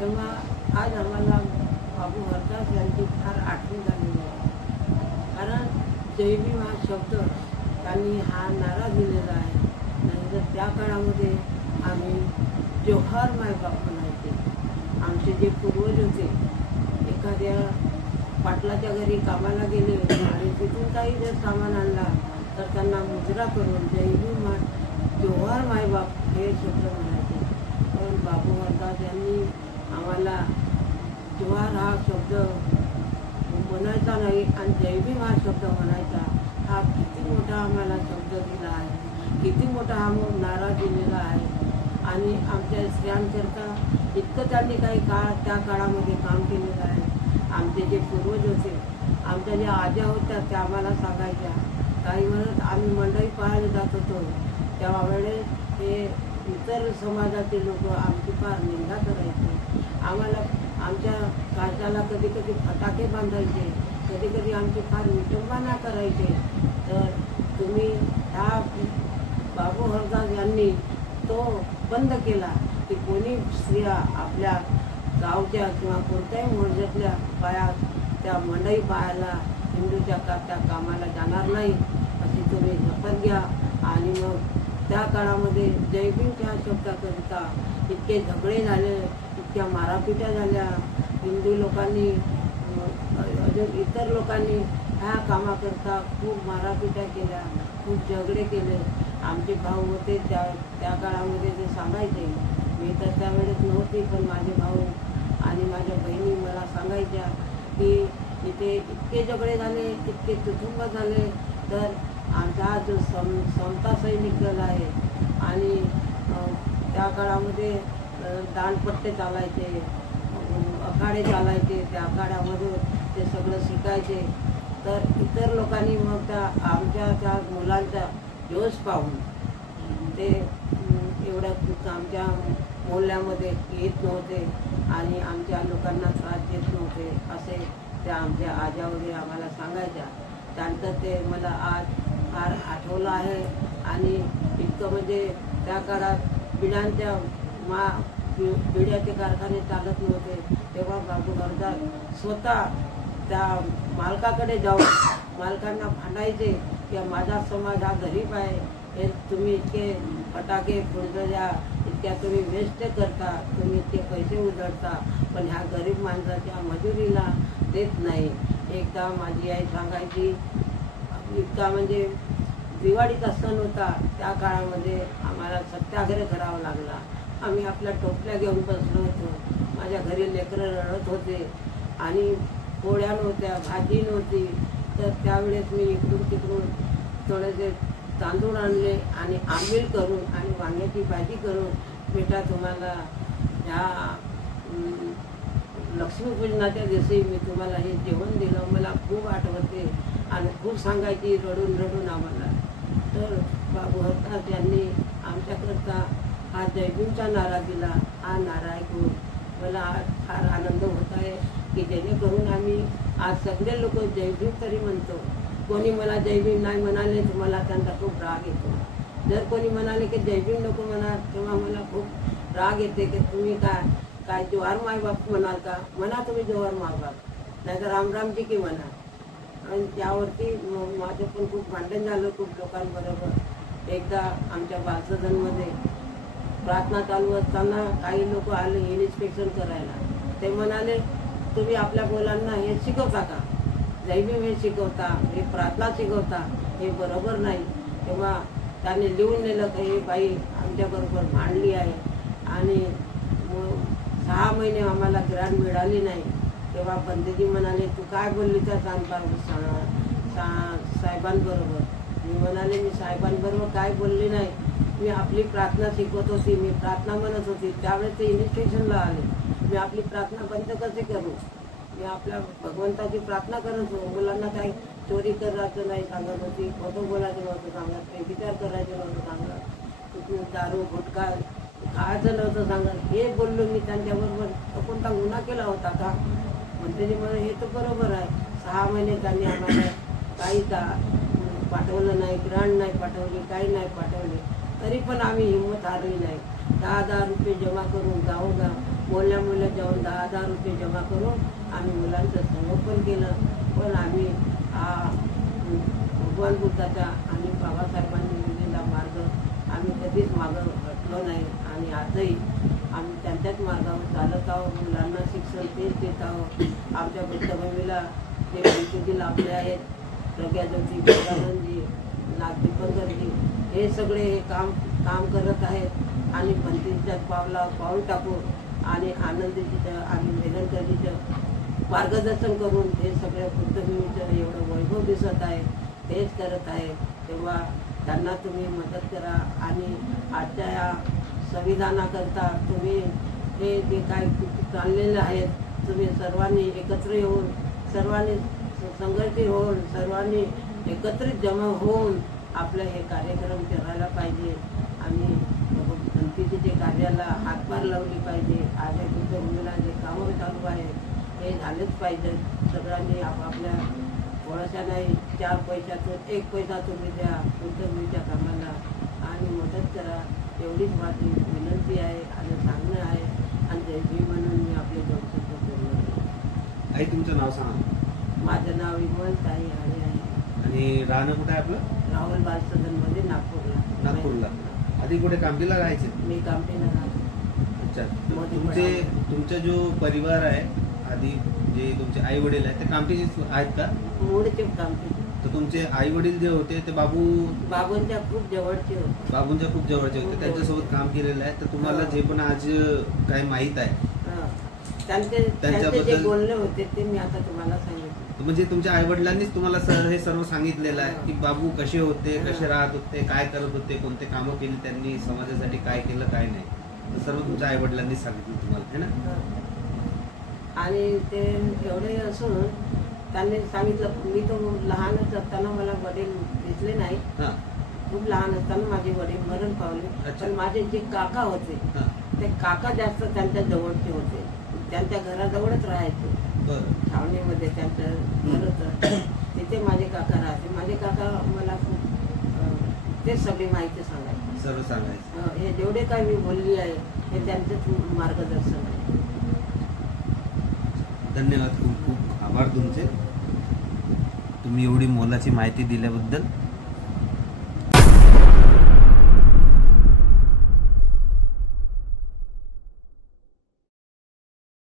तेव्हा आज आम्हाला बाबू हरदास यांची फार आठवण झालेली आहे. कारण जय भीम हा शब्द त्यांनी हा नारा दिलेला आहे. नंतर त्या काळामध्ये आम्ही जोहार मायबाप म्हणायचे. आमचे जे पूर्वज होते, एखाद्या पाटलाच्या घरी कामाला गेले आणि तिथून काही जर सामान आणला तर त्यांना मुजरा करून जय भीम जोहार मायबाप हे शब्द म्हणायचे. पण बाबू हरदास यांनी आम्हाला जोहार हा शब्द म्हणायचा नाही आणि जय भीम हा शब्द म्हणायचा. हा किती मोठा आम्हाला शब्द दिला आहे, किती मोठा हा नारा दिलेला आहे. आणि आमच्या स्त्रियांकरता इतकं त्यांनी काही त्या काळामध्ये काम केलेलं आहे. आमचे जे पूर्वज होते, आमच्या ज्या आज्या होत्या त्या आम्हाला सांगायच्या. काही म्हणत आम्ही मंडई पाहायला जात होतो त्यावेळेस हे इतर समाजाचे लोक आमची फार निंदा करायचे. आम्हाला आमच्या काळजाला कधी कधी फटाके बांधायचे, कधी कधी आमची फार विटंबना करायचे. तर तुम्ही ह्या बाबू हरदास यांनी तो बंद केला की कोणी स्त्रिया आपल्या गावच्या किंवा कोणत्याही मोर्चातल्या बाया त्या मंडई पाहायला हिंदूच्या त्या कामाला जाणार नाही, अशी तुम्ही शपथ घ्या. आणि मग त्या काळामध्ये जय भीमच्या शब्दाकरिता इतके झगडे झाले, इतक्या मारापिट्या झाल्या. हिंदू लोकांनी अजून इतर लोकांनी ह्या कामाकरता खूप मारापिट्या केल्या, खूप झगडे केले. आमचे भाऊ होते त्या काळामध्ये ते सांगायचे. मी तर त्यावेळेस नव्हती, पण माझे भाऊ आणि माझ्या बहिणी मला सांगायच्या की इथे इतके झगडे झाले, इतके कुटुंब झाले. तर आमचा जो समता सैनिक दल आहे आणि त्या काळामध्ये दांडपट्टे चालायचे, अखाडे चालायचे. त्या अखाड्यामध्ये ते सगळं शिकायचे. तर इतर लोकांनी मग त्या मुलांचा जोश पाहून ते एवढ्या आमच्या मोहल्ल्यामध्ये येत नव्हते आणि आमच्या लोकांना त्रास देत नव्हते, असे त्या आमच्या आज्या वगैरे आम्हाला सांगायच्या. त्यानंतर ते मला आज फार आठवलं आहे. आणि इतकं म्हणजे त्या काळात बिड्याचे कारखाने चालत नव्हते, तेव्हा बाबू हरदास स्वतः त्या मालकाकडे जाऊन मालकांना भांडायचे की माझा समाज हा गरीब आहे, हे तुम्ही इतके फटाके फुलझड्या इतक्या तुम्ही वेस्ट करता, तुम्ही इतके पैसे उधळता, पण ह्या गरीब माणसाच्या मजुरीला देत नाही. एकदा माझी आई सांगायची, इतका म्हणजे दिवाळीचा सण होता, त्या काळामध्ये आम्हाला सत्याग्रह करावा लागला. आम्ही आपल्या टोपल्या घेऊन बसलो होतो. माझ्या घरी लेकरं रडत होते आणि पोळ्या नव्हत्या, भाजी नव्हती. तर त्यावेळेस मी इकडून तिकडून थोडेसे तांदूळ आणले आणि आंबील करून आणि वांग्याची भाजी करून, बेटा तुम्हाला ह्या लक्ष्मीपूजनाच्या दिवशी मी तुम्हाला हे जेवण दिलं, मला खूप आठवते. आणि खूप सांगायची रडून रडून आम्हाला. तर बाबू हरदास यांनी आमच्याकरता हा जय भीमचा नारा दिला. हा नारा ऐकून मला फार आनंद होत आहे की जेणेकरून आम्ही आज सगळे लोक जय भीम तरी म्हणतो. कोणी मला जय भीम नाही म्हणाले तर मला त्यांचा खूप राग येतो. जर कोणी म्हणाले की जय भीम नको म्हणा, तेव्हा मला खूप राग येते की तुम्ही काय जोहार मायबाप म्हणाल का? म्हणा तुम्ही जोहार मायबाप, नाहीतर रामरामजी की म्हणा. आणि त्यावरती माझं पण खूप भांडण झालं खूप लोकांबरोबर. एकदा आमच्या बालसदनमध्ये प्रार्थना चालू असताना काही लोक आले इन्स्पेक्शन करायला. ते म्हणाले तुम्ही आपल्या मुलांना हे शिकवता का? जय भीम हे शिकवता, हे प्रार्थना शिकवता, हे बरोबर नाही. तेव्हा त्याने लिहून नेलं की हे बाई आमच्याबरोबर भांडली आहे. आणि 6 महिने आम्हाला ग्रँट मिळाली नाही. तेव्हा पंतजी म्हणाले तू काय बोलली त्या साहेबांबरोबर? मी म्हणाले मी साहेबांबरोबर काय बोलली नाही, मी आपली प्रार्थना शिकवत होती, मी प्रार्थना म्हणत होती. त्यावेळेस ते इन्स्पेक्शनला आले. मी आपली प्रार्थना बंद कसे करू? मी आपल्या भगवंताची प्रार्थना करत होतो. मुलांना काही चोरी करायचं नाही सांगत होती, खोटं बोलायचं नव्हतं सांगत, काही विचार करायचं नव्हतं सांगत, कुठून दारू गुटखा खायचं नव्हतं सांगत. हे बोललो मी त्यांच्याबरोबर. तो कोणता गुन्हा केला होता का? म्हणते मला हे तर बरोबर आहे. 6 महिने त्यांनी आम्हाला काही पाठवलं नाही, ग्रँट नाही पाठवली, काही नाही पाठवले, तरी पण आम्ही हिंमत हारली नाही. 10,000 रुपये जमा करून गावोगाव मोहल्ल्या जाऊन 10,000 रुपये जमा करून आम्ही मुलांचं संगोपन केलं. पण आम्ही हा भगवान बुद्धाचा आणि बाबासाहेबांनी दिलेला मार्ग आम्ही कधीच मागं हटलो नाही आणि आजही आम्ही त्यांच्याच मार्गावर चालत आहोत. मुलांना शिक्षण तेच देत आहोत. आमच्या बुद्धभूमीला जे पंचवीस लाभले आहेत, प्रज्ञाज्योती गजाननजी, नागदीपंकरजी, हे सगळे हे काम करत आहेत आणि पंचवीसच्या पाऊल टाकून आणि आनंदजीचं आणि निरंतरजीचं मार्गदर्शन करून हे सगळं बुद्धभूमीचं एवढं वैभव दिसत आहे, तेच करत आहे. तेव्हा त्यांना तुम्ही मदत करा आणि आजच्या या संविधानाकरता तुम्ही हे जे काय चाललेलं आहे तुम्ही सर्वांनी एकत्र येऊन, सर्वांनी संघटित होऊन, सर्वांनी एकत्रित जमा होऊन आपलं हे कार्यक्रम करायला पाहिजे आणि गणपतीच्या कार्याला हातभार लावली पाहिजे. आज बुद्धभूमीला जे कामं चालू आहेत हे झालेच पाहिजे. सगळ्यांनी आपापल्या थोड्याशा नाही 4 पैशातून 1 पैसा तुम्ही द्या बुद्धभूमीच्या कामाला आणि मदत करा. एवढीच माझी विनंती आहे आणि सांगणं आहे आणि जय भीम म्हणून मी आपले दोन बोललो. आई तुमचं नाव सांगा. माझं नाव विमल ताई आहे आणि राहणं कुठे आहे आपलं? राहुल बालसदनमध्ये नागपूरला. आधी कुठे कामठीला राहायचे? मी कामठीला राहते. अच्छा, तुमचा जो परिवार आहे आधी जे तुमचे आई वडील आहेत ते कामठीचे आहेत का? मूळचे कामठी. तर तुमचे आई वडील जे होते ते बाबूंच्या खूप जवळचे होते. बाबूंच्या खूप जवळचे होते, त्यांच्यासोबत काम केलेलं आहे. तर तुम्हाला जे पण आज काही माहित आहे त्यांच्याबद्दल जे बोलले होते ते मी आता तुम्हाला सांगितलं. म्हणजे तुमच्या आई वडिलांनीच तुम्हाला हे सर्व सांगितलेलं आहे की बाबू कसे होते, कसे राहत होते, काय करत होते, कोणते कामं केली त्यांनी, समाजासाठी काय केलं काय नाही, तर सर्व तुमच्या आई वडिलांनीच सांगितलं तुम्हाला, है ना? आणि ते एवढे असून त्यांनी सांगितलं. मी तो लहानच असताना मला वडील दिसले नाही. खूप लहान असताना माझे वडील मरण पावले. पण माझे जे काका होते ते काका जास्त त्यांच्या जवळचे होते. त्यांच्या घराजवळच राहायचे. छावणीमध्ये त्यांचं घर होतं, तिथे माझे काका राहते. माझे काका मला खूप तेच सगळी माहिती सांगायची, सर्व सांगायचं. हे जेवढे काय मी बोलली आहे हे त्यांचंच मार्गदर्शन आहे. धन्यवाद, खूप खूप आभार तुमचे. तुम्ही एवढी मोलाची माहिती दिल्याबद्दल.